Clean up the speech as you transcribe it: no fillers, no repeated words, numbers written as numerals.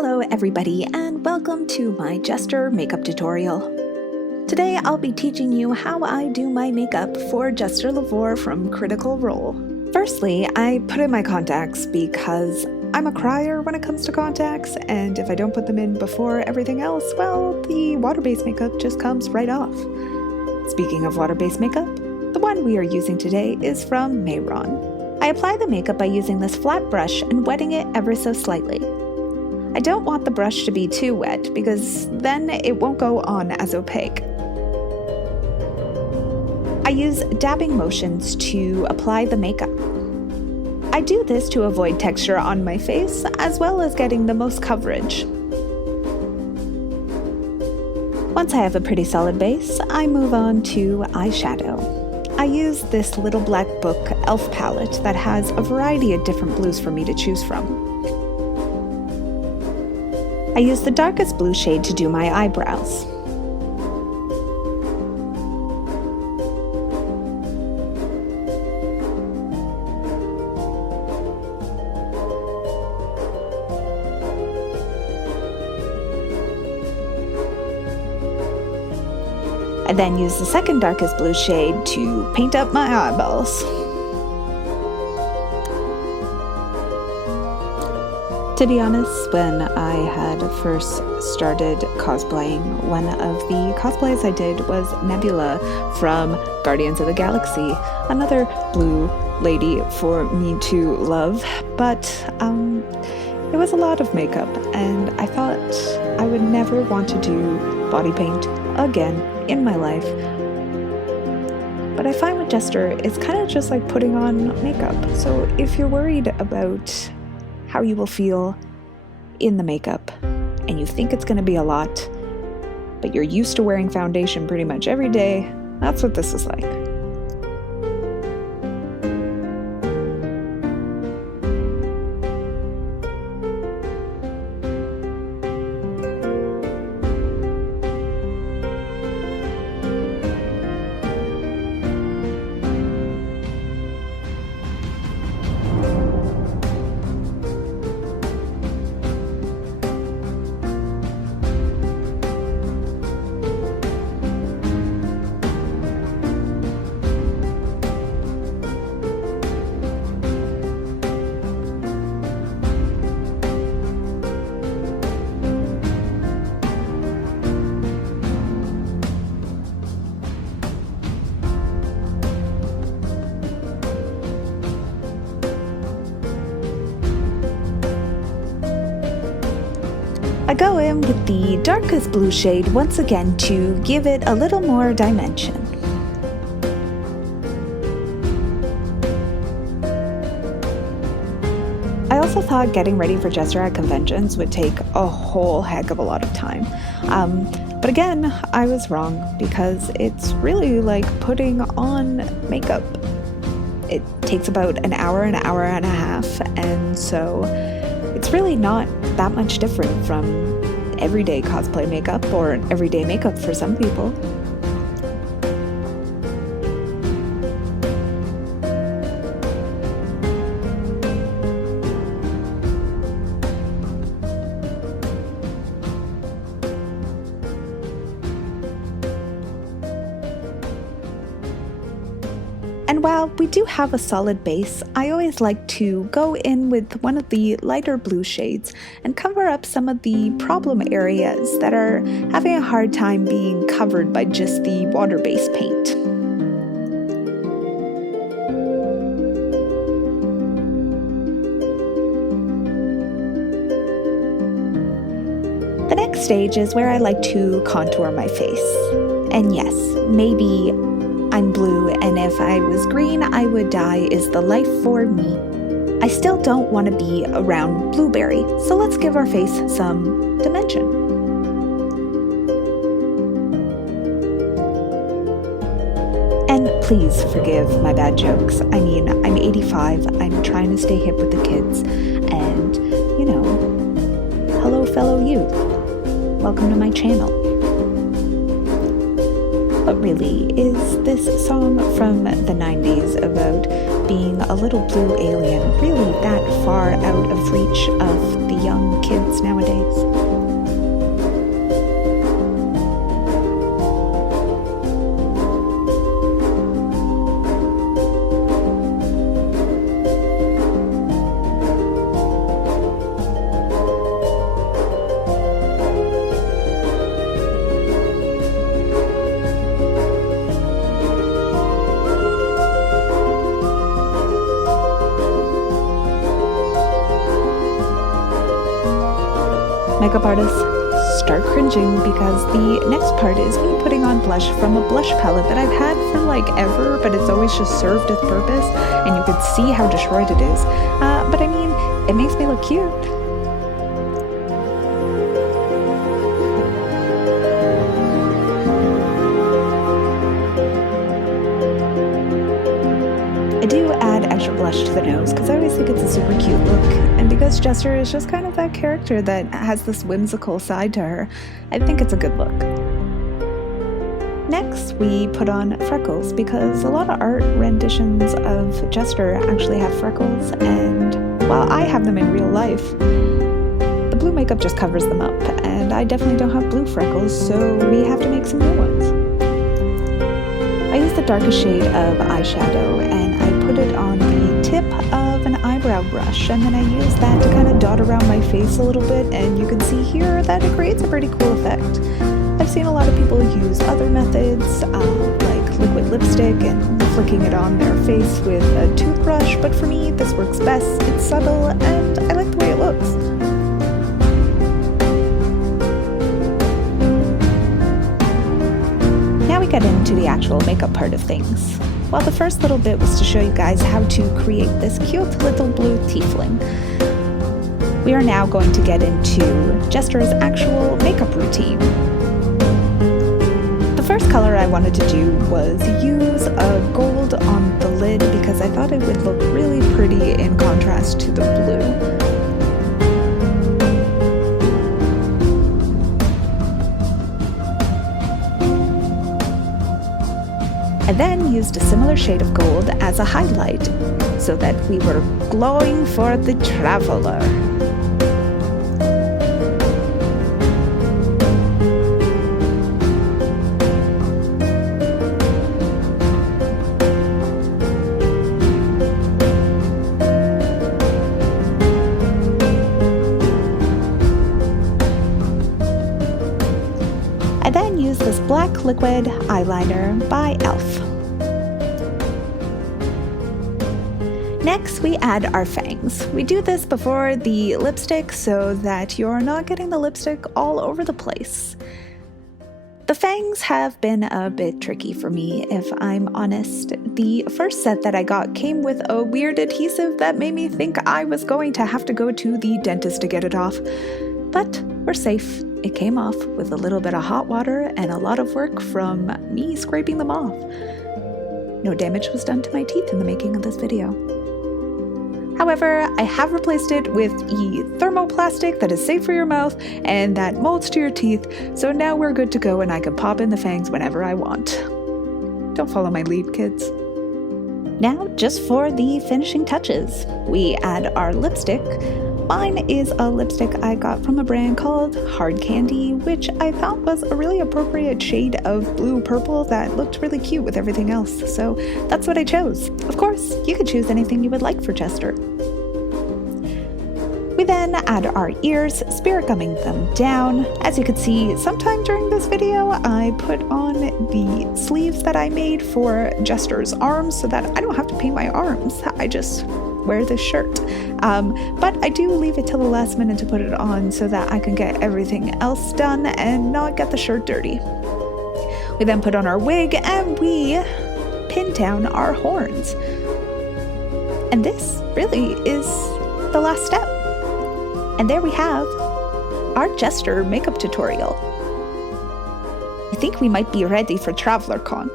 Hello everybody and welcome to my Jester makeup tutorial. Today I'll be teaching you how I do my makeup for Jester Lavore from Critical Role. Firstly, I put in my contacts because I'm a crier when it comes to contacts, and if I don't put them in before everything else, well, the water-based makeup just comes right off. Speaking of water-based makeup, the one we are using today is from Mayron. I apply the makeup by using this flat brush and wetting it ever so slightly. I don't want the brush to be too wet because then it won't go on as opaque. I use dabbing motions to apply the makeup. I do this to avoid texture on my face as well as getting the most coverage. Once I have a pretty solid base, I move on to eyeshadow. I use this little black book e.l.f. palette that has a variety of different blues for me to choose from. I use the darkest blue shade to do my eyebrows. I then use the second darkest blue shade to paint up my eyeballs. To be honest, when I had first started cosplaying, one of the cosplays I did was Nebula from Guardians of the Galaxy, another blue lady for me to love, but it was a lot of makeup, and I thought I would never want to do body paint again in my life. But I find with Jester, it's kind of just like putting on makeup. So if you're worried about how you will feel in the makeup and you think it's going to be a lot, but you're used to wearing foundation pretty much every day, that's what this is like. I go in with the darkest blue shade once again to give it a little more dimension. I also thought getting ready for Jester at conventions would take a whole heck of a lot of time. But again, I was wrong because it's really like putting on makeup. It takes about an hour and a half, and so it's really not that much different from everyday cosplay makeup or everyday makeup for some people. And while we do have a solid base, I always like to go in with one of the lighter blue shades and cover up some of the problem areas that are having a hard time being covered by just the water-based paint. The next stage is where I like to contour my face. And yes, maybe I'm blue, and if I was green, I would die is the life for me. I still don't want to be around blueberry, so let's give our face some dimension. And please forgive my bad jokes. I mean, I'm 85, I'm trying to stay hip with the kids, and, you know, hello fellow youth. Welcome to my channel. But really, is this song from the 90s about being a little blue alien really that far out of reach of the young kids tutorials nowadays. Makeup artists, start cringing because the next part is me putting on blush from a blush palette that I've had for like ever, but it's always just served its purpose, and you can see how destroyed it is. But I mean, it makes me look cute. I do add extra blush to the nose because I always think it's a super cute look, and because Jester is just kind of that character that has this whimsical side to her, I think it's a good look. Next, we put on freckles because a lot of art renditions of Jester actually have freckles, and while I have them in real life, the blue makeup just covers them up, and I definitely don't have blue freckles, so we have to make some new ones. I use the darkest shade of eyeshadow and I put it on the tip of an eyebrow brush, and then I use that to kind of dot around my face a little bit, and you can see here that it creates a pretty cool effect. I've seen a lot of people use other methods like liquid lipstick and flicking it on their face with a toothbrush, but for me this works best. It's subtle and I like the way it looks. Now we get into the actual makeup part of things. Well, the first little bit was to show you guys how to create this cute little blue tiefling. We are now going to get into Jester's actual makeup routine. The first color I wanted to do was use a gold on the lid because I thought it would look really pretty in contrast to the blue. I then used a similar shade of gold as a highlight so that we were glowing for the traveler. I then used this black liquid eyeliner by e.l.f. Next, we add our fangs. We do this before the lipstick so that you're not getting the lipstick all over the place. The fangs have been a bit tricky for me, if I'm honest. The first set that I got came with a weird adhesive that made me think I was going to have to go to the dentist to get it off. But we're safe. It came off with a little bit of hot water and a lot of work from me scraping them off. No damage was done to my teeth in the making of this video. However, I have replaced it with thermoplastic that is safe for your mouth and that molds to your teeth, so now we're good to go and I can pop in the fangs whenever I want. Don't follow my lead, kids. Now, just for the finishing touches, we add our lipstick. Mine is a lipstick I got from a brand called Hard Candy, which I thought was a really appropriate shade of blue-purple that looked really cute with everything else, so that's what I chose. Of course, you could choose anything you would like for Jester. We then add our ears, spirit gumming them down. As you can see, sometime during this video, I put on the sleeves that I made for Jester's arms so that I don't have to paint my arms. I just wear this shirt. But I do leave it till the last minute to put it on so that I can get everything else done and not get the shirt dirty. We then put on our wig and we pin down our horns. And this really is the last step. And there we have our Jester makeup tutorial. I think we might be ready for TravelerCon.